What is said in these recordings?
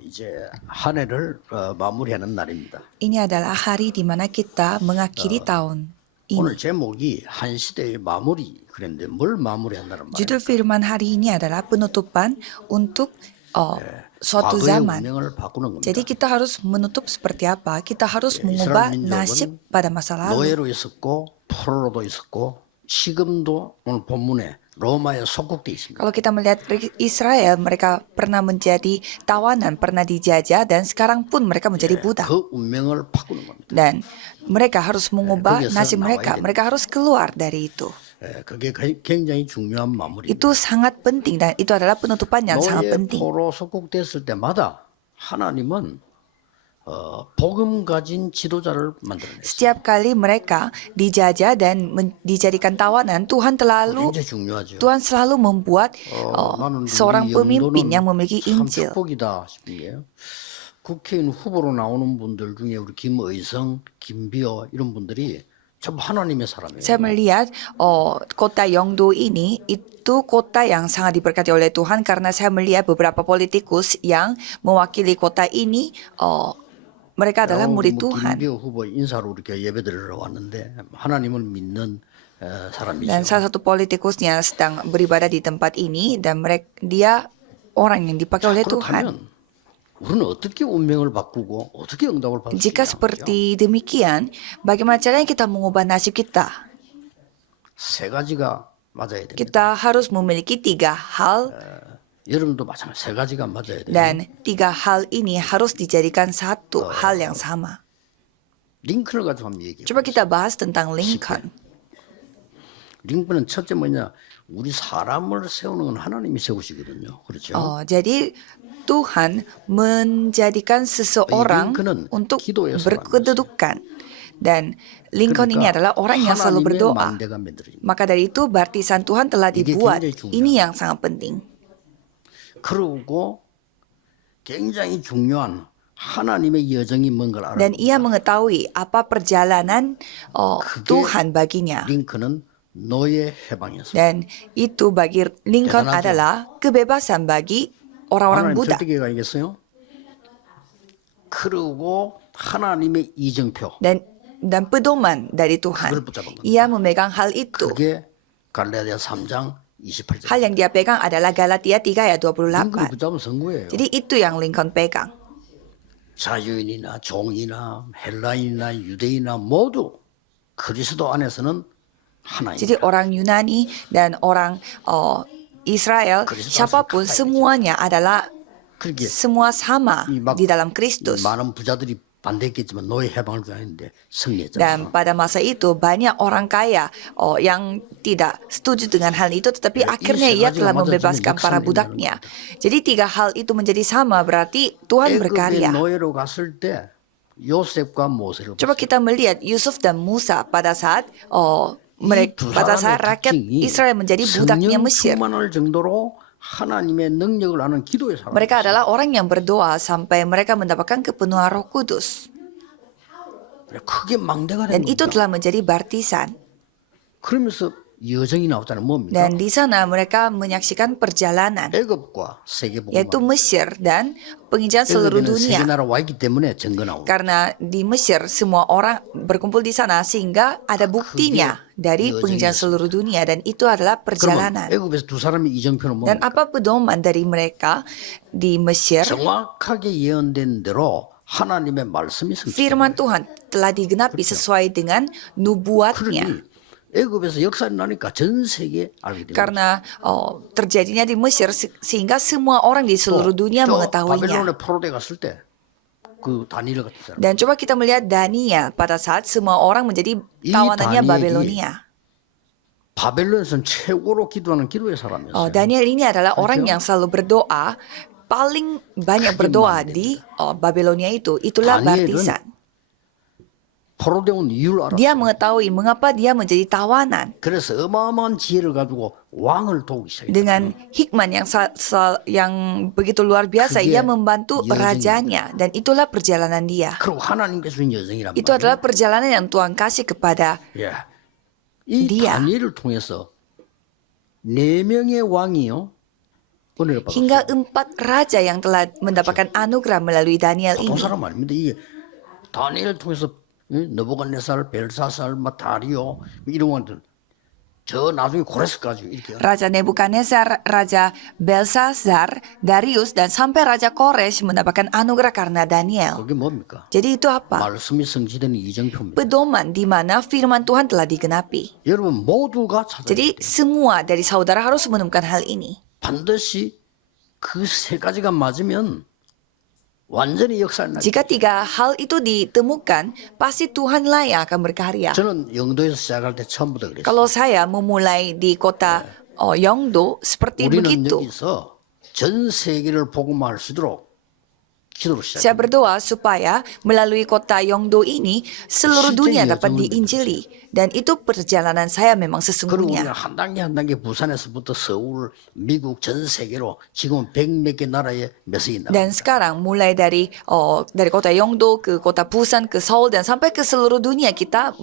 이제 한 해를 마무리하는 날입니다. Ini adalah hari di mana kita mengakhiri tahun 오늘 ini. 제목이 한 시대의 마무리 그랬는데 뭘 마무리한다는 Judul 말이에요? firman hari ini adalah penutupan untuk suatu 과거의 zaman. 운명을 바꾸는 겁니다. Jadi kita harus menutup seperti apa? Kita harus mengubah 이스라엘 nasib 민족은 pada masa lalu. 노예로 있었고 포로로도 있었고 지금도 오늘 본문에 로마에 속국돼 있습니다. Kalau kita melihat Israel, mereka pernah menjadi tawanan, pernah dijajah, dan sekarang pun mereka menjadi budak. 그 운명을 바꾸는 겁니다. Dan mereka harus mengubah 거기에서 nasib mereka. 나와야 Mereka harus keluar dari itu. 그게 굉장히 중요한 마무리입니다. Itu sangat penting dan itu adalah penutupan yang sangat 노예 penting. 포로 속국됐을 때마다 하나님은 복음 가진 지도자를 만들어냈어요. Setiap kali mereka dijajah dan dijadikan tawanan, Tuhan 굉장히 중요하죠. selalu membuat 나는 seorang 우리 pemimpin 영도는 yang memiliki 참 Injil. 축복이다 싶은 게요. 국회의원 후보로 나오는 분들 중에 우리 김의성, 김비어 이런 분들이 전부 하나님의 사람이에요. Saya melihat kota Yeongdo ini itu kota yang sangat diberkati oleh Tuhan karena saya melihat beberapa politikus yang mewakili kota ini mereka adalah murid Tuhan. 김비어 후보 인사로 이렇게 예배드리러 왔는데 하나님을 믿는 사람이죠. Dan salah satu politikusnya sedang beribadah di tempat ini dan dia orang yang dipakai oleh Tuhan. 그렇다면 우리는 어떻게 운명을 바꾸고 어떻게 응답을 받을 수 Jika 있냐? seperti demikian, bagaimana caranya kita mengubah nasib kita? 세 가지가 맞아야 됩니다. Kita harus memiliki 3 hal 여러분도 마찬가지 세 가지가 맞아야 돼요. dan 3 hal ini harus dijadikan satu hal yang sama. 링컨을 가지고 한번 얘기해. Coba kita bahas tentang Lincoln. 링컨은 첫째 뭐냐? 우리 사람을 세우는 건 하나님이 세우시거든요. 그렇죠? Jadi Tuhan menjadikan seseorang Lincoln은 untuk 기도의 berkedudukan. Dan Lincoln ini adalah orang yang selalu 하나님의 berdoa. 만대가 만들어집니다. Maka dari itu baptisan Tuhan telah 이게 dibuat. 굉장히 중요해요. Ini yang sangat penting. 그리고 굉장히 중요한 하나님의 여정이 뭔가를 Dan 알아요. ia mengetahui apa perjalanan Tuhan baginya. 링컨은 노예 해방이었어요. Dan itu bagi Lincoln 대단하죠. adalah kebebasan bagi orang-orang 하나님 budak. 절대계가 아니겠어요? 그리고 하나님의 이정표. Dan pedoman dari Tuhan. 그걸 붙잡은 겁니다. Ia memegang hal itu. 그게 갈라디아 3장 28절. Hal yang dia pegang adalah Galatia 3 ayat 링컨이 28. 붙잡은 선구예요. Jadi itu yang Lincoln pegang. 자유인이나 종이나 헬라인이나 유대인이나 모두 그리스도 안에서는 하나입니다. Jadi orang Yunani dan orang Israel, siapapun semuanya adalah 그렇게 semua sama 이 막 di dalam Kristus. 많은 부자들이 반대했겠지만 노예 해방을 주장했는데 승리했잖아요. Dan pada masa itu banyak orang kaya yang tidak setuju dengan hal itu, tetapi akhirnya ia telah membebaskan para budaknya. Jadi 3 hal itu menjadi sama, berarti Tuhan 애굽의 berkarya. 노예로 갔을 때 요셉과 모세를 Coba kita melihat Yusuf dan Musa pada saat pada saat rakyat Israel menjadi budaknya 성령 Mesir. 충만할 정도로 하나님의 능력을 아는 기도의 사람. Mereka adalah orang yang berdoa sampai mereka mendapatkan kepenuhan Roh Kudus. 크게 망대가 Dan 된 itu 겁니다. telah menjadi baptisan. 그러면서 여정이 나오잖아요. 뭡니까? Dan di sana mereka menyaksikan perjalanan, 애굽과 세계복음. yaitu Mesir dan penginjilan seluruh 애굽에는 세계 dunia. 나라 와 있기 때문에 증거 나오고. Karena di Mesir semua orang berkumpul di sana sehingga ada buktinya dari penginjilan seluruh dunia dan itu adalah 그러면 perjalanan. 애굽에서 두 사람의 이정표는 Dan 뭡니까? apa pedoman dari mereka di Mesir? 정확하게 예언된 대로 하나님의 말씀이 성취. Firman Tuhan telah digenapi sesuai dengan nubuatnya. 그러니 애굽에서 역사를 나니까 전 세계 알게 됩니다. Karena terjadinya di Mesir sehingga semua orang di seluruh dunia mengetahuinya. 바벨론에 포로돼 갔을 때 그 다니엘 같은 사람. Dan coba kita melihat Daniel pada saat semua orang menjadi tawanannya Daniel이 Babelonia. 바벨론에서는 최고로 기도하는 기도의 사람이었어요. Daniel ini adalah orang 그렇죠? yang selalu berdoa, paling banyak 크게 berdoa 만듭니다. di Babelonia itu. Itulah 다니엘은 baptisan. 포로돼 온 이유를 알았어요. Dia mengetahui mengapa dia menjadi tawanan. 그래서 어마어마한 지혜를 가지고 왕을 도우기 시작했어요. Dengan hikmat yang begitu luar biasa, 그게 ia membantu 여정입니다. rajanya. Dan itulah perjalanan dia. 그리고 하나님께서 준 여정이란 Itu 말이에요. adalah perjalanan yang Tuhan kasih kepada 예. 이 dia. 다니엘을 통해서 4명의 왕이요 은혜를 받았어요. hingga 4 raja yang telah mendapatkan anugerah melalui Daniel 보통 ini. 사람 아닙니다. 이게 다니엘을 통해서 느부갓네살, 벨사살, 다리오 이런 것들 저 나중에 고레스까지 이렇게 Raja Nebukadnezar, Raja Belsazar, Darius, dan sampai Raja Kores mendapatkan anugerah karena Daniel. 그게 뭡니까? Jadi itu apa? 말씀이 성취되는 이정표입니다. Pedoman di mana firman Tuhan telah digenapi. 여러분 모두가 찾아야 Jadi 돼요. semua dari saudara harus menemukan hal ini. 반드시 그 세 가지가 맞으면 완전히 역사를 나. Jika 3 hal itu ditemukan, pasti Tuhanlah yang akan berkarya. 저는 영도에서 시작할 때 처음부터 그랬어요. Kalau saya memulai di kota Yeongdo seperti 우리는 begitu. 여기서 전 세계를 복음화할 수 있도록 기도를 Saya 시작해요. berdoa supaya melalui kota Yeongdo ini seluruh dunia dapat diinjili. Dan itu perjalanan saya memang 그리고 sesungguhnya. 우리가 한 단계 한 단계 부산에서부터 서울, 미국 전 세계로 지금 100몇 개 나라에 메시지 나갑니다. Dan sekarang mulai dari kota Yeongdo ke kota Busan ke Seoul dan sampai ke seluruh dunia kita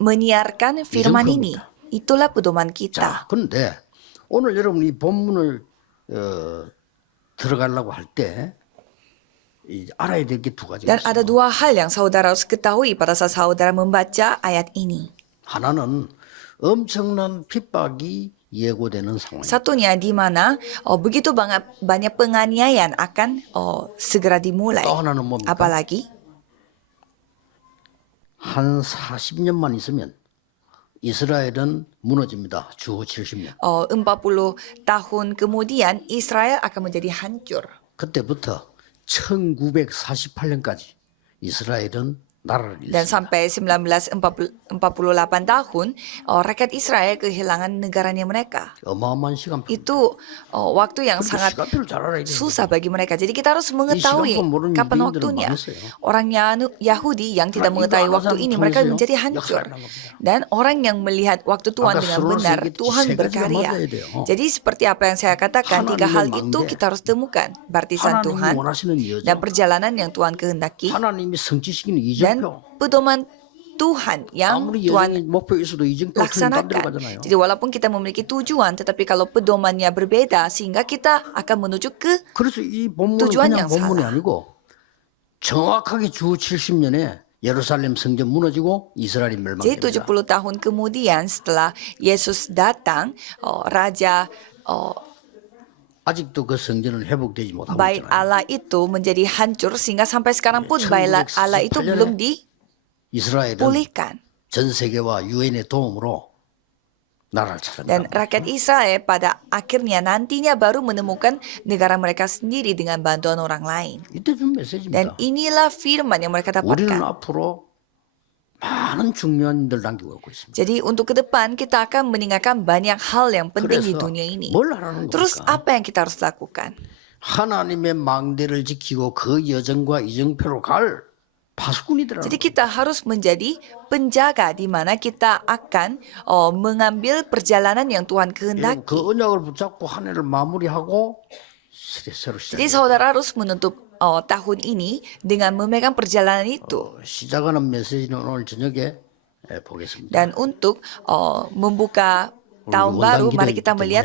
menyiarkan firman ini. Itulah pedoman kita. 자, 그런데 오늘 여러분 이 본문을 들어가려고 할 때 알아야 될 게 2가지가 Dan 있어요. ada 2 hal yang saudara harus ketahui pada saat saudara membaca ayat ini. 하나는 엄청난 핍박이 예고되는 상황. Satunya di mana begitu banyak penganiayaan akan segera dimulai. 또 하나는 뭡니까? Apalagi 한 40년만 있으면 이스라엘은 무너집니다. 주 70년. 40 tahun kemudian Israel akan menjadi hancur. 그때부터 1948년까지 이스라엘은 나라를 Dan 잃습니다. sampai 1948 tahun, rakyat Israel kehilangan negaranya mereka. 어마어마한 시간표. Itu waktu yang 근데 sangat 시간표를 잘 알아야 돼요. susah bagi mereka. Jadi kita harus mengetahui 시간표 모르는 kapan 유대인들은 waktunya. 많았어요. Orang Yahudi yang tidak 이거 mengetahui 아는 waktu 사람 ini, mereka 통해서요, menjadi hancur. 역사를 하는 겁니다. Dan orang yang melihat waktu Tuhan 아까 dengan 서론에서 benar, 얘기했듯이 Tuhan 세 가지가 berkarya. 맞아야 돼요. Jadi seperti apa yang saya katakan, 3 하나님의 hal 망대, itu kita harus temukan. Baptisan 하나님이 Tuhan 원하시는 여정, dan perjalanan yang Tuhan kehendaki. 하나님이 성취시키는 Dan 이정표. pedoman Tuhan yang 아무리 Tuhan 여정이 목표 있어도 이정표 없으면 딴 데로 laksanakan. 가잖아요. Jadi walaupun kita memiliki tujuan, tetapi kalau pedomannya berbeda, sehingga kita akan menuju ke 그래서 이 본문은 tujuan 그냥 yang 본문이 salah. 아니고 정확하게 주 70년에 예루살렘 성전 무너지고 이스라엘이 Jadi 멸망됩니다. 70 tahun kemudian setelah Yesus datang, Raja 아직도 그 성전은 회복되지 못하고 Bait 있잖아요. Allah itu menjadi hancur sehingga sampai sekarang pun Bait Allah itu 1948 belum 이스라엘은 dipulihkan. 전 세계와 유엔의 도움으로 나라를 Dan 찾아갑니다. rakyat Israel pada akhirnya nantinya baru menemukan negara mereka sendiri dengan bantuan orang lain. 이때 준 Dan 메시지입니다. inilah firman yang mereka 우리는 dapatkan. 앞으로 많은 중요한 일들 남기고 있고 있습니다. Jadi untuk ke depan kita akan meninggalkan banyak hal yang penting di 그래서 dunia ini. 뭘 하라는 Terus 겁니까? apa yang kita harus lakukan? 하나님의 망대를 지키고 그 여정과 이정표로 갈 파수꾼이더라고요. Jadi kita harus menjadi penjaga di mana kita akan mengambil perjalanan yang Tuhan 그 kehendaki. 언약을 붙잡고 한 해를 마무리하고 새로 Jadi 시작. saudara harus menutup tahun ini dengan memegang perjalanan itu. 시작하는 메시지는 오늘 저녁에 보겠습니다. Dan untuk membuka tahun baru, mari kita melihat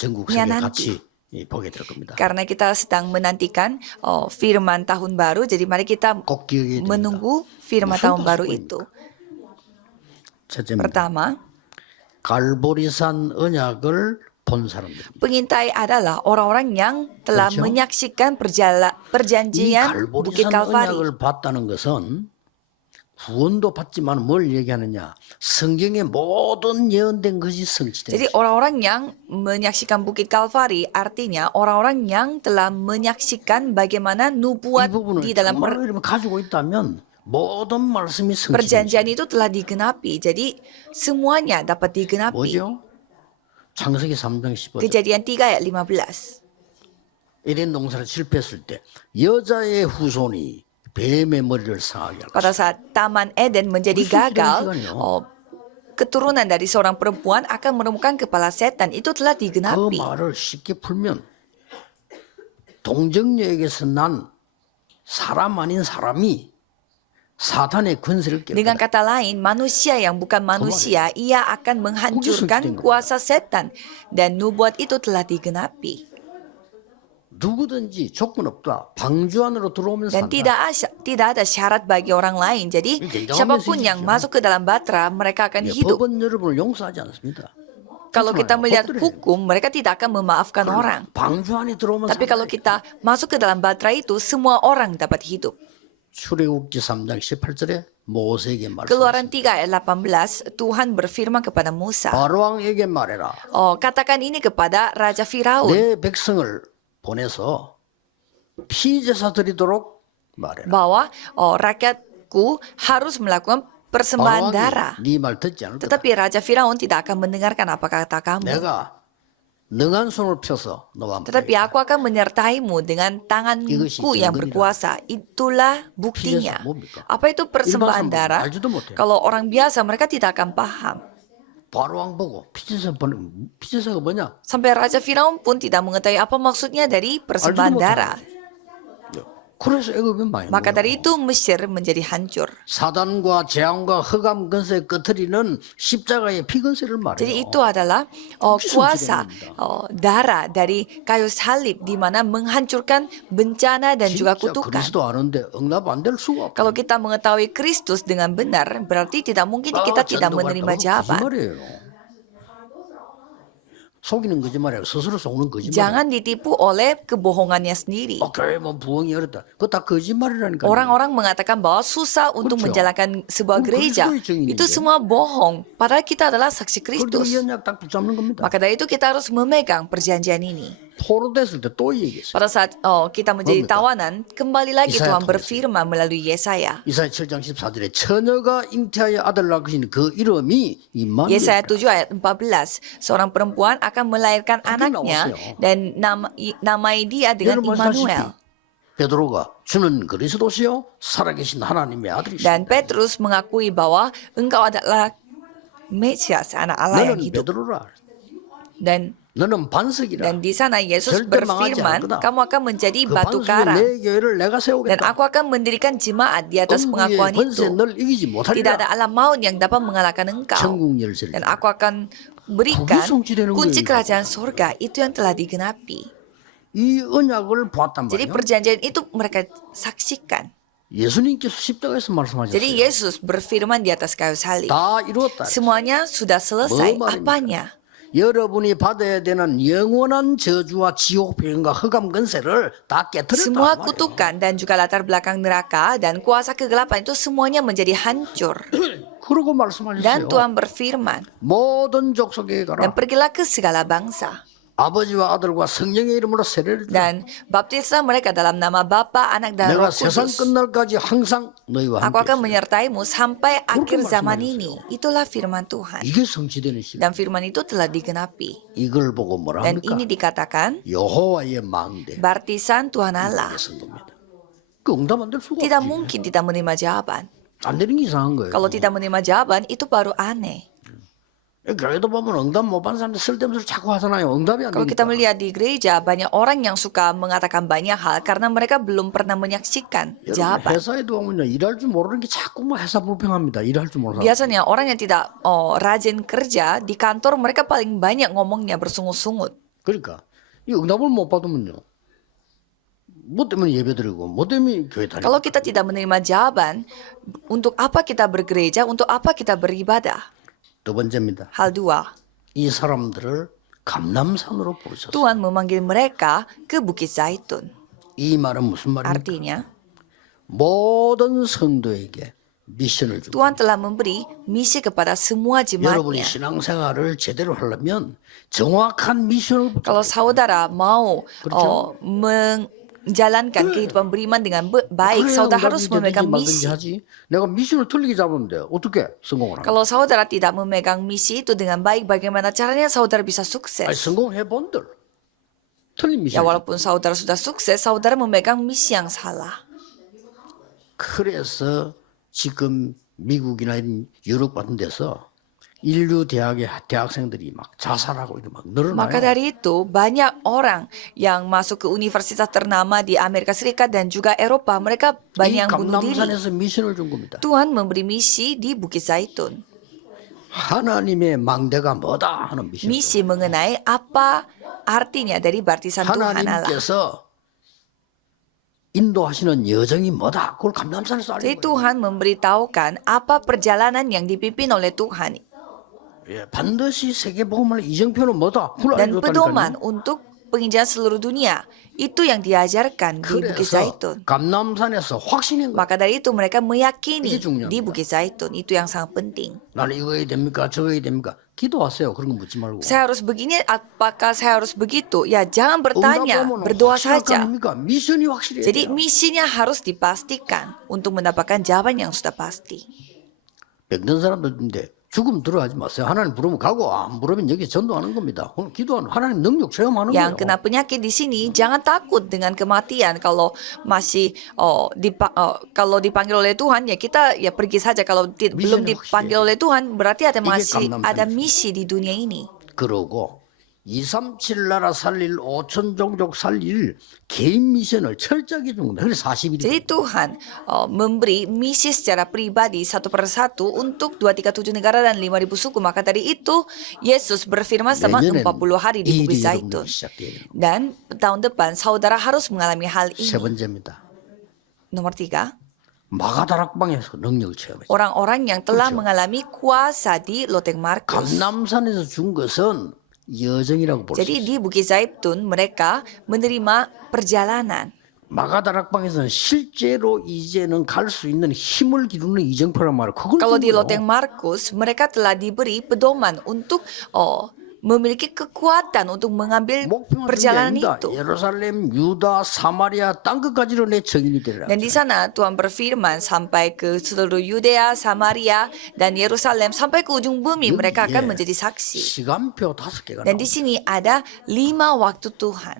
전국 firman-Nya 세계 nanti. 같이 보게 될 겁니다. Karena kita sedang menantikan firman tahun baru, jadi mari kita 꼭 기억해야 됩니다. menunggu firman 무슨 tahun baru 파수꾼입니까? itu. 첫째입니다. Pertama, 갈보리산 언약을 본 사람들입니다. pengintai adalah orang-orang yang telah 그렇죠? menyaksikan 이 perjanjian Bukit 갈보리산 Kalvari. 언약을 봤다는 것은 구원도 받지만 뭘 얘기하느냐? 성경의 모든 예언된 것이 성취된 Jadi 것입니다. orang-orang yang menyaksikan Bukit Kalvari artinya orang-orang yang telah menyaksikan bagaimana 이 nubuat 부분을 di dalam 정말로 이렇게 가지고 있다면 모든 말씀이 성취된 perjanjian itu telah digenapi. Jadi semuanya dapat digenapi. 뭐죠? 창세기 3장 15절. Kejadian 3 ayat 15. 에덴 농사를 실패했을 때 여자의 후손이 뱀의 머리를 상하게 할 것이다. Pada saat Taman Eden menjadi 무슨 gagal, 시간이요? keturunan dari seorang perempuan akan menemukan kepala setan. Itu telah 그 digenapi. 말을 쉽게 풀면 동정녀에게서 난 사람 아닌 사람이 사탄의 권세를 Dengan 깨닫다. kata lain, manusia yang bukan manusia, ia akan menghancurkan kuasa setan. Dan nubuat itu telah digenapi. 누구든지 조건 없다. 방주 안으로 들어오면 Dan 산다. tidak ada syarat bagi orang lain. Jadi Ini siapapun yang meseji죠. masuk ke dalam Batra, mereka akan 예, hidup. 법은 여러분을 용서하지 않습니다. Kalau kita 그렇잖아요. melihat 법들이. hukum, mereka tidak akan memaafkan orang. 방주 안에 들어오면 Tapi kalau 산다. kita masuk ke dalam Batra itu, semua orang dapat hidup. 출애굽기 3장 18절에 모세에게 Keluaran 말씀하셨습니다. 3 ayat 18, Tuhan berfirman kepada Musa, 바로왕에게 말해라. katakan ini kepada Raja Firaun, 내 백성을 보내서 피제사 드리도록 말해라. bahwa rakyatku harus melakukan persembahan darah. 바로왕이 네 말 듣지 않을 거다. Tetapi Raja Firaun tidak akan mendengarkan apa kata kamu. 내가 능한 손을 펴서 너와 함께 Tetapi aku akan menyertaimu dengan tanganku yang berkuasa. Itulah buktinya. Apa itu persembahan darah? Kalau orang biasa mereka tidak akan paham. 바로왕 보고 피제사가 뭐냐? Sampai Raja Firaun pun tidak mengetahui apa maksudnya dari persembahan darah. 그래서 애굽이 많이 Maka 먹어요. dari itu Mesir menjadi hancur. 사단과 재앙과 흑암 근세의 끄트리는 십자가의 피근세를 말해요. Jadi itu adalah kuasa darah dari kayu salib di mana menghancurkan bencana dan juga 진짜 kutukan. 그리스도 아는데 응답 안 될 수가 없다. Kalau kita mengetahui Kristus dengan benar, berarti tidak mungkin kita tidak menerima jawaban. 거짓말이에요. 속이는 거짓말이에요. 스스로 속는 거짓말. Jangan ditipu oleh kebohongannya sendiri. 교회 뭐 부흥이 어렵다. 그거 다 거짓말이라니까. Orang-orang mengatakan bahwa susah untuk 그렇죠. menjalankan sebuah 그건 gereja. 그리스도의 증인인데. Itu semua bohong. Padahal kita adalah saksi 그래도 Kristus. 이 언약 딱 붙잡는 겁니다. Maka dari itu kita harus memegang perjanjian ini. 포로됐을 때 또 얘기했어요. Pada saat kita menjadi 뭡니까? tawanan, kembali lagi 이사야 Tuhan 통해서. berfirman melalui Yesaya. 이사야 7장 14절에 처녀가 잉태하여 아들 낳을 것이니 그 이름이 임마누엘. Yesaya 7 ayat 14. Seorang perempuan akan melahirkan anaknya 나왔어요. dan namai dia dengan 여러분 Immanuel. 말씀하시피 베드로가 주는 그리스도시요 살아계신 하나님의 아들이시다. Dan Petrus mengakui bahwa engkau adalah Mesias, anak Allah yang 너는 hidup. 베드로라. Dan 너는 반석이라. di sana Yesus 절대 망하지 berfirman, 않을 거다. kamu akan menjadi 그 batu 반석에 karang. 내 교회를 내가 Dan 세우겠다. aku akan mendirikan jemaat di atas 음부의 pengakuan 권세 itu. 널 이기지 Tidak 못하리라. ada alam maut yang dapat mengalahkan engkau. 천국 열쇠를 Dan aku akan berikan 그게 성취되는 kunci 거예요. kerajaan surga. Itu yang telah digenapi. 이 언약을 보았단 Jadi 말이에요. perjanjian itu mereka saksikan. 예수님께서 십자가에서 말씀하셨어요. Jadi Yesus berfirman di atas kayu salib. 다 이루었다. Semuanya sudah selesai. 뭐 말입니까? Apanya? 여러분이 받아야 되는 영원한 저주와 지옥 병과 흑암 근세를 다 깨뜨렸다. Semua 말이에요. kutukan dan juga latar belakang neraka dan kuasa kegelapan itu semuanya menjadi hancur. 그러고 Dan 말씀하셨어요. Tuhan berfirman, 모든 족속에 가라. dan pergilah ke segala bangsa. 아버지와 아들과 성령의 이름으로 세례를 줘. Dan baptislah mereka dalam nama Bapa, Anak, dan 내가 Roh 세상 Kudus. 끝날까지 항상 너희와 Aku 함께 akan 있으리라. menyertaimu sampai akhir zaman 말씀하셨어요. ini. Itulah firman Tuhan. 이게 성취되는 시간. Dan firman itu telah digenapi. 이걸 보고 뭐라 Dan 합니까? ini dikatakan 여호와의 망대. baptisan Tuhan Allah. 성도입니다. 그 응답 안 될 수가 Tidak 없지. mungkin tidak menerima jawaban. 안 되는 게 이상한 거예요. Kalau tidak menerima jawaban, itu baru aneh. 교회도 보면 응답 못 받는 사람들 쓸데없는 소리 자꾸 하잖아요. 응답이 안 Kalau kita 되니까. melihat di gereja, banyak orang yang suka mengatakan banyak hal karena mereka belum pernah menyaksikan 여러분 jawaban. 회사에도 보면요. 일할 줄 모르는 게 자꾸 뭐 회사 불평합니다. 일할 줄 모르는 사람. Biasanya orang yang tidak rajin kerja di kantor, mereka paling banyak ngomongnya bersungut-sungut. 그러니까 이 응답을 못 받으면요. 뭐 때문에 예배드리고 뭐 때문에 교회 다니고. Kalau kita tidak menerima jawaban, untuk apa kita bergereja, untuk apa kita beribadah? 두 번째입니다. Hal dua, 이 사람들을 감람산으로 부르셨어요. Tuhan memanggil mereka ke Bukit Zaitun. 이 말은 무슨 말입니까? Artinya, 모든 성도에게 미션을 주고 Tuhan telah memberi misi kepada semua 여러분이 jemaatnya. 신앙생활을 제대로 하려면 정확한 미션을 붙잡아야 Kalau saudara mau 그렇죠. menjalankan kehidupan beriman dengan baik, 그래야 saudara 응답이 harus 되든지 memegang 말든지 misi. 하지. 내가 미션을 틀리게 잡았는데 어떻게 성공을 하나? Kalau saudara tidak memegang misi itu dengan baik, bagaimana caranya saudara bisa 아니, sukses? 성공해 본들 틀린 Ya 미션. walaupun saudara sudah sukses, saudara memegang misi yang salah. 그래서 지금 미국이나 이런 유럽 같은 데서 인류 대학의 대학생들이 막 자살하고 이런 막 늘어나요. Maka dari itu, banyak orang yang masuk ke universitas ternama di Amerika Serikat dan juga Eropa, mereka 이 banyak yang bunuh diri. 감람산에서 미션을 준 겁니다. Tuhan memberi misi di Bukit Zaitun. 하나님의 망대가 뭐다 하는 미션. Misi mengenai apa artinya dari baptisan Tuhan Allah. 하나님께서 인도하시는 여정이 뭐다. 그걸 감람산에서 Jadi 알린 거예요. Tuhan memberitahukan apa perjalanan yang dipimpin oleh Tuhan. 예, 반드시 세계복음을 이정표는 뭐다. 그걸 Dan pedoman 알려줬다니까요. untuk penginjilan seluruh dunia. Itu yang diajarkan di Bukit 그래서 Zaitun. 감람산에서 확신인 거예요. Maka dari itu mereka meyakini Ini 중요합니다. di Bukit Zaitun. Itu yang sangat penting. 나는 이거 해야 됩니까? 저거 해야 됩니까? 기도하세요. 그런 거 묻지 말고. Saya harus begini, apakah saya harus begitu? Ya jangan bertanya, 응답하면 berdoa 확실한 거 saja. 아닙니까? 미션이 확실해야 Jadi 돼요. misinya harus dipastikan untuk mendapatkan jawaban yang sudah pasti. 병든 사람들인데 죽음 들어가지 마세요. 하나님 부르면 가고 안 부르면 여기 전도하는 겁니다. 오늘 기도하는 하나님 능력 체험하는 Yang 거예요. kena penyakit di sini jangan takut dengan kematian. Kalau masih kalau dipanggil oleh Tuhan ya kita ya pergi saja. Kalau belum dipanggil oleh Tuhan berarti masih ada misi di dunia ini. 그러고 237 나라 살릴 5천 종족 살릴 개인 미션을 철저하게 준 겁니다. 그래서 40일이 Jadi Tuhan memberi misi secara pribadi satu persatu untuk 237 negara dan 5.000 suku. Maka dari itu Yesus berfirman selama 40 hari di Bukit Zaitun. Dan tahun depan saudara harus mengalami hal 세 ini. 번째입니다. Nomor 3. 마가다락방에서 능력을 체험했죠. Orang-orang yang telah mengalami kuasa di Loteng Markus. 감남산에서 준 것은 여정이라고 볼 수 Jadi 있어요. di Bukit Zaitun mereka menerima perjalanan. 마가다락방에서는 실제로 이제는 갈 수 있는 힘을 기르는 이정표란 말을 그걸 Kalau 준 di 거예요. Loteng Markus mereka telah diberi pedoman untuk memiliki kekuatan untuk mengambil 목표가 perjalanan 아닙니다. itu. 예루살렘, 유다, 사마리아 땅 끝까지로 내 증인이 되리라. Dan di sana Tuhan berfirman sampai ke seluruh Yudea, Samaria, dan Yerusalem sampai ke ujung bumi mereka akan menjadi saksi. 시간표 5개가 Dan di 나옵니다. sini ada 5 waktu Tuhan.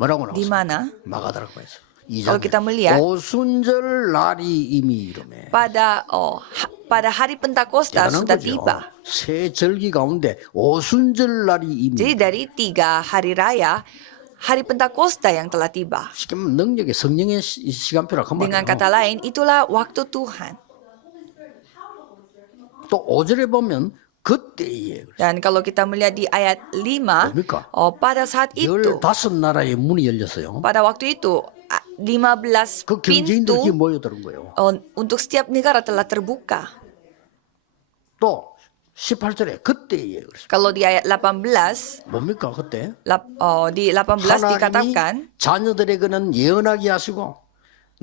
뭐라고 Di 나왔어요? mana? 마가다락방에서. Kalau kita melihat 오순절 날이 이미 이름에 pada hari Pentakosta 대단한 sudah 거죠. tiba. 새 절기 가운데 오순절 날이 이미 Jadi dari 3 hari raya, hari Pentakosta yang telah tiba. 쉽게 말하면 능력의 성령의 시간표라고 하면 Dengan kata lain, itulah waktu Tuhan. 또 5절에 보면 그때에 Dan kalau kita melihat di ayat 5, 뭡니까? pada saat itu, 15나라의 문이 열렸어요. pada waktu itu 15 그 경제인들이 pintu 모여드는 거예요. untuk setiap negara telah terbuka. 또 18절에 그때에 그랬어요. Kalau di ayat 18, 뭡니까 그때? di 18 dikatakan, 하나님이 자녀들에게는 예언하게 하시고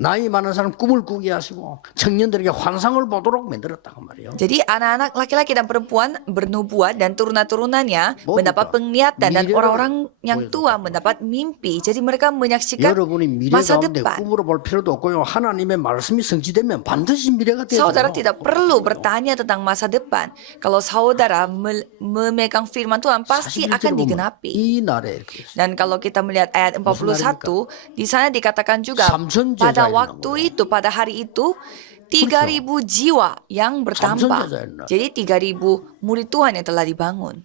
나이 많은 사람 꿈을 꾸게 하시고 청년들에게 환상을 보도록 만들었다고 말이에요. jadi anak-anak laki-laki dan perempuan bernubuat dan turunan-turunannya 뭡니까? mendapat penglihatan dan 미래를 orang yang 보여줬다고 tua mendapat mimpi. Jadi mereka menyaksikan 여러분이 미래 masa 가운데 depan. 꿈으로 볼 필요도 없고요. 하나님의 말씀이 성취되면 반드시 미래가 Saudara 되어요. tidak perlu bertanya tentang masa depan. Kalau saudara memegang firman Tuhan pasti akan digenapi. 이 날에 이렇게 있어요. Dan kalau kita melihat ayat 41, di sana dikatakan juga 3,000 pada 제자인 waktu 거예요. itu, pada hari itu 3.000 jiwa yang bertambah. 제자인 날. Jadi 3.000 murid Tuhan yang telah dibangun.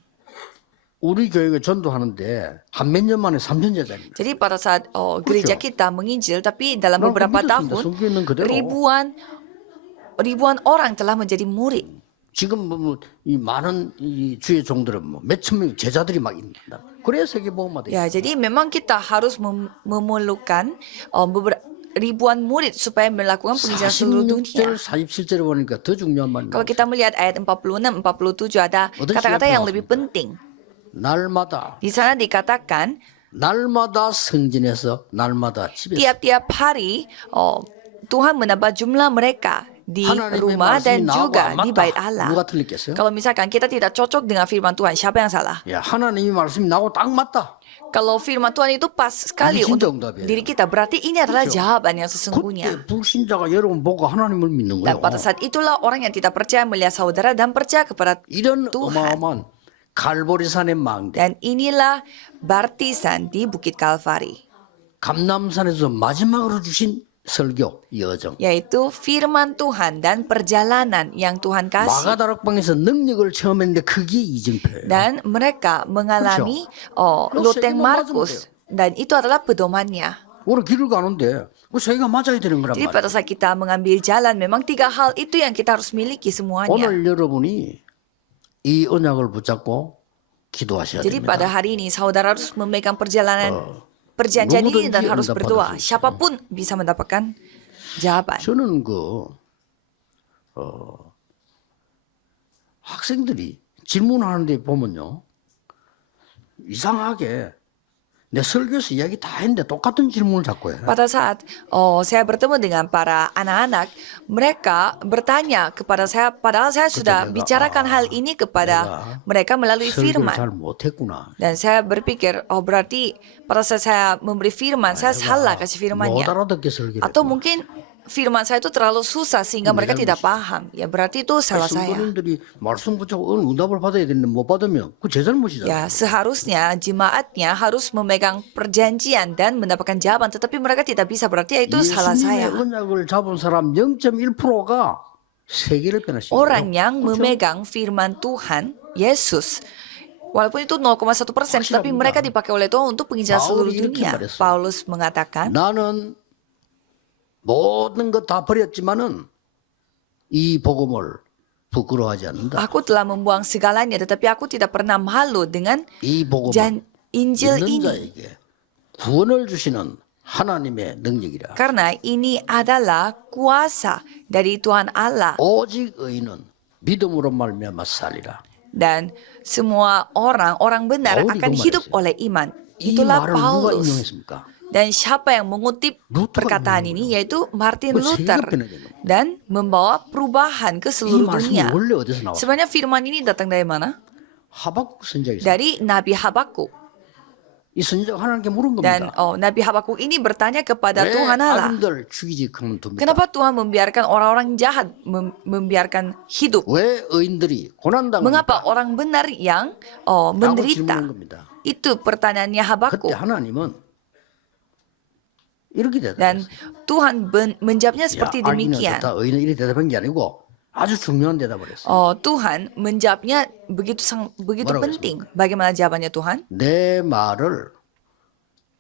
우리 교회가 전도하는데 한 몇 년 만에 3천 제자입니다. Jadi pada saat gereja kita menginjil, tapi dalam Nah, beberapa begitu tahun sudah, 성경에는 그대로. ribuan orang telah menjadi murid. 지금 이 많은 이 주의 종들은 몇천 명 제자들이 막 있는다. 그래야 세계복음화돼. Ya, jadi memang kita harus memerlukan ribuan murid supaya melakukan penginjilan seluruh dunia. 46절, 47절에 보니까 더 중요한 말이 Kalau 나와요. kita melihat ayat 46, 47 ada 어떤 kata-kata yang 시간표 lebih 나왔습니까? penting. 날마다 Di sana dikatakan 날마다 성전에서 날마다 집에서 tiap-tiap hari Tuhan menambah jumlah mereka di 하나님의 rumah dan 말씀이 juga 나하고 안 di bait 맞다. Allah. 누가 틀렸겠어요? Kalau misalkan kita tidak cocok dengan firman Tuhan, siapa yang salah? 야, 하나님이 말씀이 나하고 딱 맞다. Kalau firman Tuhan itu pas sekali Ini cinta untuk ungkapnya. diri kita, berarti ini adalah 그렇죠. jawaban yang sesungguhnya. 그때 불신자가 여러분 보고 하나님을 믿는 Dan 거예요. pada saat itulah orang yang tidak percaya melihat saudara dan percaya kepada 이런 Tuhan. 어마어마한 갈보리산의 망대, Dan inilah baptisan di Bukit Kalvari, 감남산에서 마지막으로 주신 설교 여정. yaitu firman Tuhan dan perjalanan yang Tuhan kasih. 마가다락방에서 능력을 체험했는데 그게 이정표예요. Dan mereka mengalami 그렇죠. Loteng 세계만 Markus. Dan itu adalah pedomannya. 우리 길을 가는데 그 세계가 맞아야 되는 거란 Jadi 말이에요. pada saat kita mengambil jalan, memang 3 hal itu yang kita harus miliki semuanya. 오늘 여러분이 이 언약을 붙잡고 기도하셔야 Jadi 됩니다. pada hari ini saudara harus memegang perjalanan perjanjian ini dan 누구든지 harus 응답받을 berdoa. 수 있어요. Siapapun bisa mendapatkan jawaban. 저는 학생들이 질문하는데 보면요, 이상하게 내 설교에서 이야기 다 했는데 똑같은 질문을 자꾸 해요. Pada saat saya bertemu dengan para anak-anak, mereka bertanya kepada saya, padahal saya sudah 내가, bicarakan hal ini kepada 내가 mereka melalui 설교를 firman. 잘 못했구나. Dan saya berpikir, oh berarti pada saat saya memberi firman, saya salah kasih 못 firmannya. 알아듣게 설교를 Atau 했구나. mungkin firman saya itu terlalu susah sehingga mereka tidak paham. Ya berarti itu salah saya. 성도님들이 말씀 붙잡고 응답을 받아야 되는데 못 받으면 그 제 잘못이잖아요. Ya, seharusnya jemaatnya harus memegang perjanjian dan mendapatkan jawaban, tetapi mereka tidak bisa, berarti itu salah 예수님의 saya. 언약을 잡은 사람 0.1%가 세계를 변할 수 있어요. Orang yang memegang firman Tuhan, Yesus, walaupun itu 0,1%, tapi mereka dipakai oleh Tuhan untuk penginjilan seluruh 바울이 이렇게 dunia. 말했어요. Paulus mengatakan, 나는 모든 것 다 버렸지만은 이 복음을 부끄러워하지 않는다. aku telah membuang segalanya, tetapi aku tidak pernah malu dengan 이 복음은 Injil 믿는 ini. 자에게 구원을 주시는 하나님의 능력이라. Karena ini adalah kuasa dari Tuhan Allah. 오직 의인은 믿음으로 말미암아 살리라. Dan semua orang benar 바울이 akan 그 hidup 말했어요. oleh iman. 이 Itulah 말을 누가 Paulus. 인용했습니까? Dan siapa yang mengutip 루터가 perkataan 인용한 ini, yaitu Martin 그 Luther. 세계가 변해야 되는 거예요. Dan membawa perubahan ke 이 seluruh 말씀이 dunia. 원래 어디서 나와? Sebenarnya firman ini datang dari mana? 하박국 선지자에서. Dari Nabi Habakuk. 이 선지자가 하나님께 물은 Dan 겁니다. Nabi Habakuk ini bertanya kepada 왜 Tuhan Allah. 악인들 죽이지 그만둡니까? Kenapa Tuhan membiarkan orang-orang jahat membiarkan hidup? 왜 의인들이 고난당합니까? Mengapa orang benar yang 라고 질문한 menderita? 겁니다. Itu pertanyaannya 그때 Habakuk. 하나님은 이렇게 Dan 대답했어요. Tuhan menjawabnya 야, seperti 악인은 demikian. 좋다, 의인은 이렇게 대답한 게 아니고 아주 중요한 대답을 했어요. Tuhan menjawabnya begitu begitu 뭐라고 penting. Bagaimana jawabannya Tuhan? 내 말을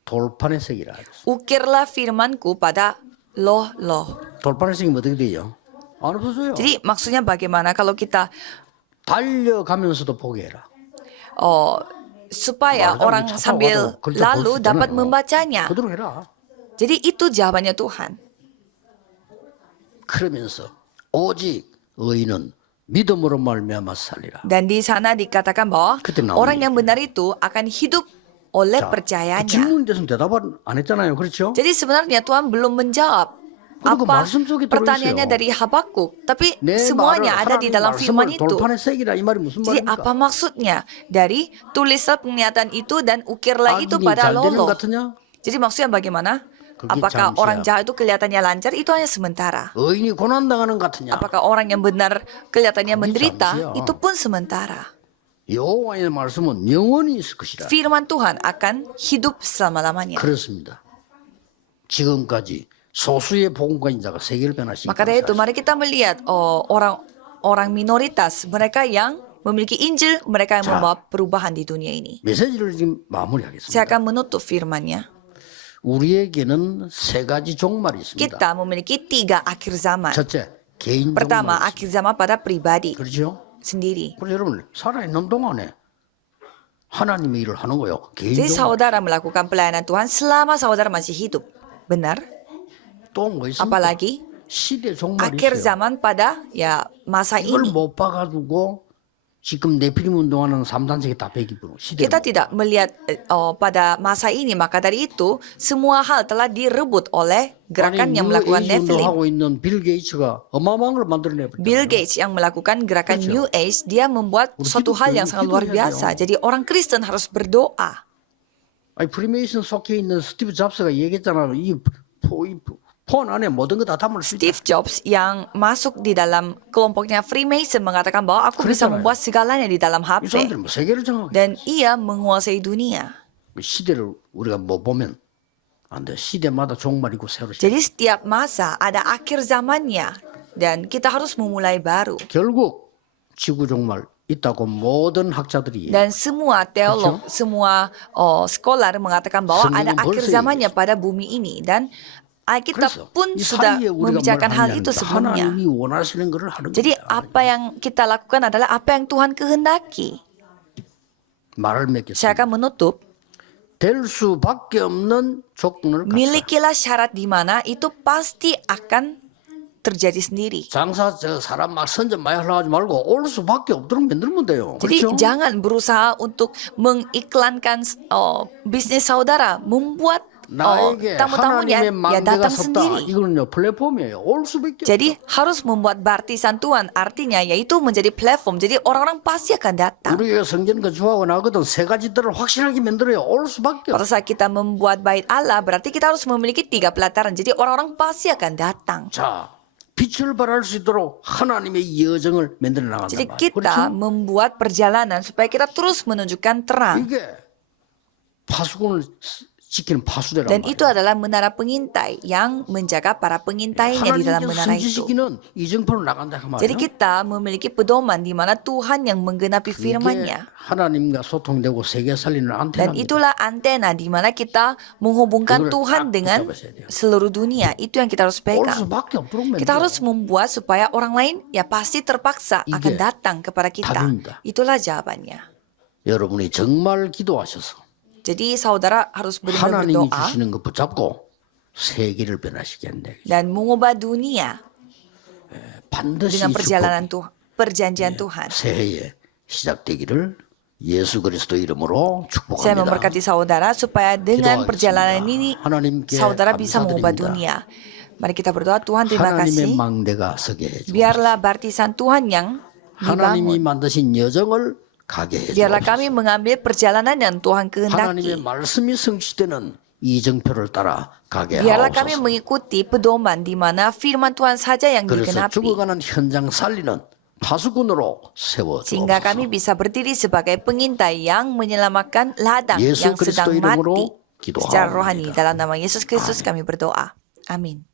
돌판에 새기라. Ukirlah firmanku pada loh. 돌판에 새기면 어떻게 돼요? 안 없어져요. Jadi maksudnya bagaimana kalau kita 달려가면서도 보게 해라. supaya 말하자면 orang 차 타고 sambil 가다가 글자 볼수 lalu dapat 있잖아요. membacanya. 그대로 해라. Jadi itu jawabannya Tuhan. 그러면서 오직 의인은 믿음으로 말미암아 살리라. Dan di sana dikatakan bahwa 그때 나오는 orang yang benar itu akan hidup oleh 자, 그 percayaannya. 질문에 대해서는 대답을 안 했잖아요. 그렇죠? Jadi sebenarnya Tuhan belum menjawab 그리고 apa 말씀 속에 pertanyaannya 들어있어요. dari Habakuk, tapi 내 semuanya 말을 ada di 하나님 dalam firman 말씀을 itu. 돌판에 새기라 이 말이 무슨 Jadi 말입니까? apa maksudnya dari tulislah penglihatan itu dan ukirlah itu 악인이 pada 잘 되는 lolo? 것 같으냐? Jadi maksudnya bagaimana? 그게 Apakah 잠시야. orang jahat itu kelihatannya lancar? Itu hanya sementara. 의인이 고난당하는 것 같으냐? Apakah orang yang benar kelihatannya 그게 menderita? 잠시야. Itu pun sementara. 여호와의 말씀은 영원히 있을 것이라. Firman Tuhan akan hidup selama-lamanya. 그렇습니다. 지금까지 소수의 복음가인자가 세계를 변화시킨 Maka dari itu mari kita melihat orang minoritas, mereka yang memiliki Injil, mereka yang 자. membawa perubahan di dunia ini. 메시지를 지금 Saya 마무리하겠습니다. akan menutup firman-Nya. 우리에게는 세 가지 종말이 있습니다. Kita memiliki 3 akhir zaman. 첫째, 개인 Pertama, 종말이 있습니다. akhir zaman pada pribadi 그렇죠? sendiri. 그래서 여러분 살아있는 동안에 하나님의 일을 하는 거요. 개인 Jadi 종말. saudara melakukan pelayanan Tuhan selama saudara masih hidup. Benar? 또 뭐 있습니까? Apalagi 시대 종말이 akhir 있어요. zaman pada ya masa 이걸 ini. 못 봐가지고 지금 네피림 운동하는 3단sek이 다 배기분 시대. Kita tidak melihat pada masa ini, maka dari itu semua hal telah direbut oleh gerakan yang melakukan Nephilim. 운동하고 있는 빌 게이츠가 어마어마한 걸 만들어내버렸잖아요. Bill Gates yang melakukan gerakan 그렇죠. New Age, dia membuat 우리 suatu hal yang sangat luar 기도해야 biasa. 돼요. Jadi orang Kristen harus berdoa. 아니 프리메이슨 속해 있는 스티브 잡스가 얘기했잖아요. 폰 안에 모든 거 다 담을 수 있다. Steve Jobs yang masuk di dalam kelompoknya Freemason mengatakan bahwa aku bisa 그랬잖아요. membuat segalanya di dalam 이 HP. 사람들이 뭐 세계를 정하게. Dan ia menguasai dunia. 시대를 우리가 못 보면 안 돼. 시대마다 종말이고 새로 시작. Jadi setiap masa ada akhir zamannya. Dan kita harus memulai baru. 결국 지구 종말 있다고 모든 학자들이 Dan semua teolog, semua scholar mengatakan bahwa ada 성경은 akhir 벌써 zamannya pada bumi ini. Dan Alkitab 그래서 pun 이 sudah 사이에 우리가 뭘 membicarakan hal 하냐면 itu sebelumnya. 하나님이 원하시는 것을 하는 Jadi 거야. apa yang kita lakukan adalah apa yang Tuhan kehendaki. 말을 Saya 맺겠습니다. akan menutup. 될 수밖에 없는 조건을 갖자. Milikilah syarat di mana itu pasti akan terjadi sendiri. 장사 저 사람 막 선전 많이 하려고 하지 말고 올 수밖에 없도록 만들면 돼요. Jadi 그렇죠? jangan berusaha untuk mengiklankan bisnis saudara, membuat 나에게 tamu-tamunya 하나님의 ya 망대가 datang 섰다. sendiri. 이거는요 플랫폼이에요. 올 수밖에 Jadi harus membuat baptisan Tuhan, artinya yaitu menjadi platform. Jadi orang-orang pasti akan datang. 우리가 성전 건축하고 나거든 세 가지들을 확실하게 만들어요. 올 수밖에 Pada saat kita membuat bait Allah, berarti kita harus memiliki 3 pelataran. Jadi orang-orang pasti akan datang. 자, 빛을 발할 수 있도록 하나님의 여정을 만들어 나간단 Jadi 말이에요. kita membuat perjalanan supaya kita terus menunjukkan terang. 이게 파수꾼을 지키는 파수대란 Dan 말이에요. itu adalah menara pengintai yang menjaga para pengintainya di dalam 하나님께서 menara itu. 선지시키는 이정표로 나간다 그 Jadi 말이에요. kita memiliki pedoman di mana Tuhan yang menggenapi 이게 firman-Nya. 하나님과 소통되고 세계 살리는 Dan 안테나입니다. itulah antena di mana kita menghubungkan 그거를 Tuhan 딱 dengan 붙잡으셔야 돼요. seluruh dunia. Itu yang kita harus 올 pegang. 수밖에 없도록 Kita 만들어요. harus membuat supaya orang lain ya pasti terpaksa akan 이게 datang kepada kita. 답입니다. Itulah jawabannya. 여러분이 정말 기도하셔서 Jadi saudara harus benar-benar 하나님이 berdoa 주시는 것 붙잡고 세계를 변화시켜야 돼. dan mengubah dunia 반드시 dengan 이 perjalanan 축복이 Tuhan, perjanjian Tuhan. 새해에 시작되기를 예수 그리스도 이름으로 Saya 축복합니다. memberkati saudara supaya dengan 기도하겠습니다. perjalanan ini 하나님께 saudara bisa mengubah 감사드립니다. dunia. Mari kita berdoa, Tuhan terima 하나님의 kasih. 망대가 서게 해주옵소서. Biarlah baptisan Tuhan yang 하나님이 dibangun. 만드신 여정을 가게 Biarlah 해주옵소서. kami mengambil perjalanan yang Tuhan kehendaki. 하나님의 말씀이 성취되는 이정표를 따라 가게 Biarlah kami 하옵소서. mengikuti pedoman di mana firman Tuhan saja yang 그래서 digenapi. 죽어가는 현장 살리는 파수꾼으로 Sehingga 세워주옵소서. kami bisa berdiri sebagai pengintai yang menyelamatkan ladang 예수 yang sedang 그리스도 mati 이름으로 secara rohani. 기도하옵나이다. Dalam nama Yesus Kristus kami berdoa. Amin.